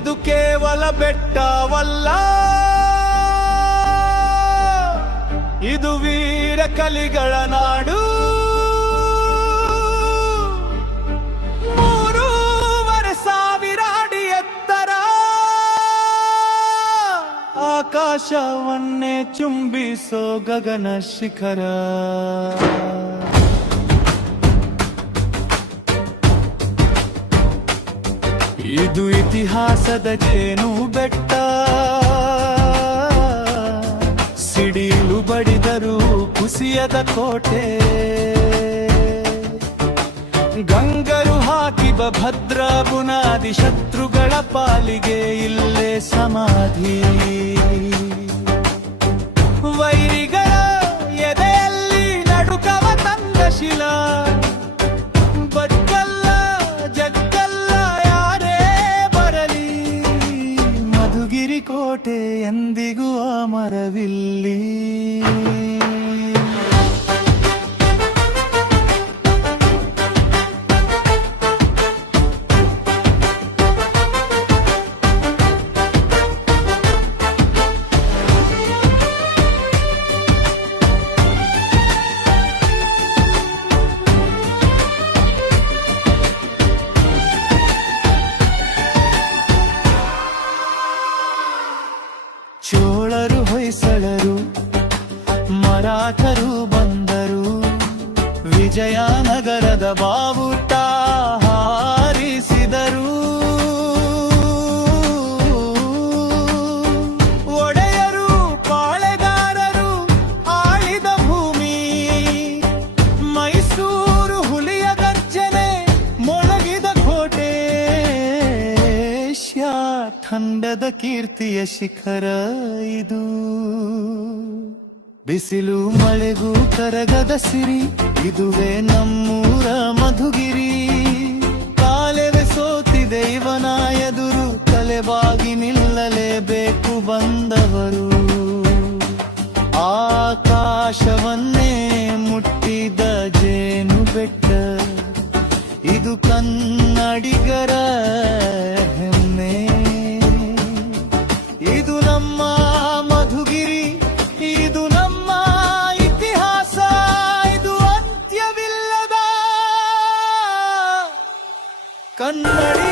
ಇದು ಕೇವಲ ಬೆಟ್ಟವಲ್ಲ. ಇದು ವೀರ ಕಲಿಗಳ ನಾಡು. ಮೂರೂವರೆ ಸಾವಿರ ಅಡಿ ಎತ್ತರ. ಆಕಾಶವನ್ನೇ ಚುಂಬಿಸೋ ಗಗನ ಶಿಖರ. ಇದು ಇತಿಹಾಸದ ಜೇನು ಬೆಟ್ಟ. ಸಿಡಿಲು ಬಡಿದರು ಕುಸಿಯದ ಕೋಟೆ. ಗಂಗರು ಹಾಕಿವ ಭದ್ರ ಬುನಾದಿ ಶತ್ರುಗಳ ಪಾಲಿಗೆ ಇಲ್ಲೇ ಸಮಾಧಿ. ವೈರಿಗಳ ಎದೆಯಲ್ಲಿ ನಡುಕವ ತಂದ ಶಿಲಾ. ಮಧುಗಿರಿ ಕೋಟೆ ಎಂದಿಗೂ ಅಮರವಿಲ್ಲಿ ಚೋಳರು ಹೊಯ್ಸಳರು ಮರಾಠರು ಬಂದರು. ವಿಜಯನಗರದ ಬಾವುಟ ಖಂಡದ ಕೀರ್ತಿಯ ಶಿಖರ ಇದು. ಬಿಸಿಲು, ಮಳೆಗೂ ಕರಗದ ಸಿರಿ, ಇದುವೇ ನಮ್ಮೂರ ಮಧುಗಿರಿ. ಕಾಲೆವೆ ಸೋತಿದೆ ಇವನ ಎದುರು, ತಲೆಬಾಗಿ ನಿಲ್ಲಲೇಬೇಕು ಬಂದವರು. ಆಕಾಶವನ್ನೇ ಮುಟ್ಟಿದ ಜೇನು ಬೆಟ್ಟ, ಇದು ಕನ್ನಡಿಗರ ಹೆಮ್ಮೆ. ಅಂತ್ಯವಿಲ್ಲದ ಕನ್ನಡಿಗರ